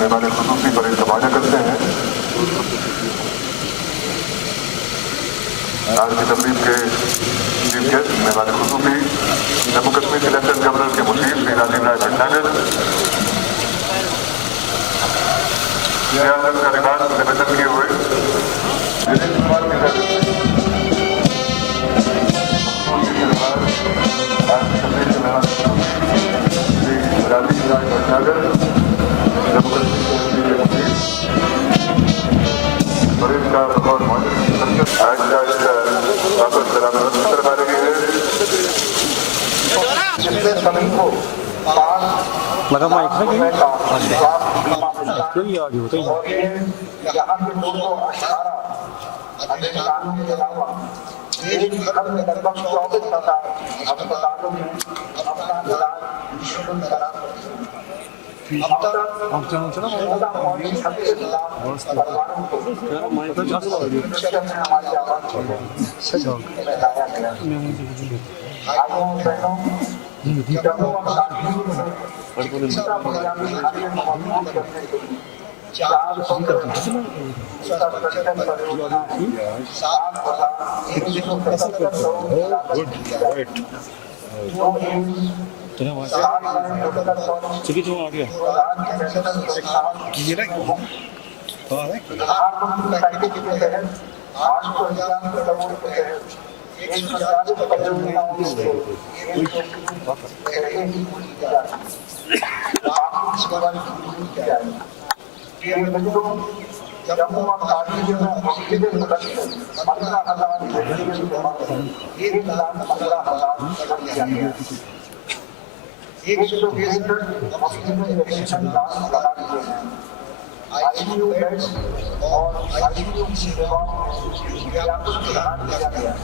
मेहमान खुसूसी पर इल्तमाजा करते हैं। आज की तकरीब के चीफ गेस्ट मेहमान खुसूसी जम्मू कश्मीर के लेफ्टिनेंट गवर्नर के मुशीर श्री राजीव राय भटनागर, सियासत का रिवाज निवेदन किए हुए राजीव राय भटनागर जम्मू कश्मीर का बकौल आज वापस करवा रही है। जिससे सभी को लगा माइक है यहाँ के लोगों को 18 अधिकारियों के अलावा देश भर में लगभग 24,000 अस्पतालों में अपना इलाज निःशुल्क करा सकते हैं। अब तक 14,36 लाख परिवारों को हमारी आवाज फैलाया गया। भाइयों बहनों, जम्मू और कश्मीर में चिकित्सा बुनियादी ढांचे मजबूत करने के लिए 477 परियोजनाएं 7,177 करोड़ की लागत से की जाएगी। जो चलिए जो आ गया प्रधानमंत्री पैकेज के तहत 811 करोड़ के तहत 140 परियोजनाओं को जम्मू और कश्मीर में oxygen production 15,000 1,15,000 oxygen extension plant लगा दिए हैं। आईसीयू बेड्स और आईसीयू सेवाओं में व्यापक सुधार किया गया है।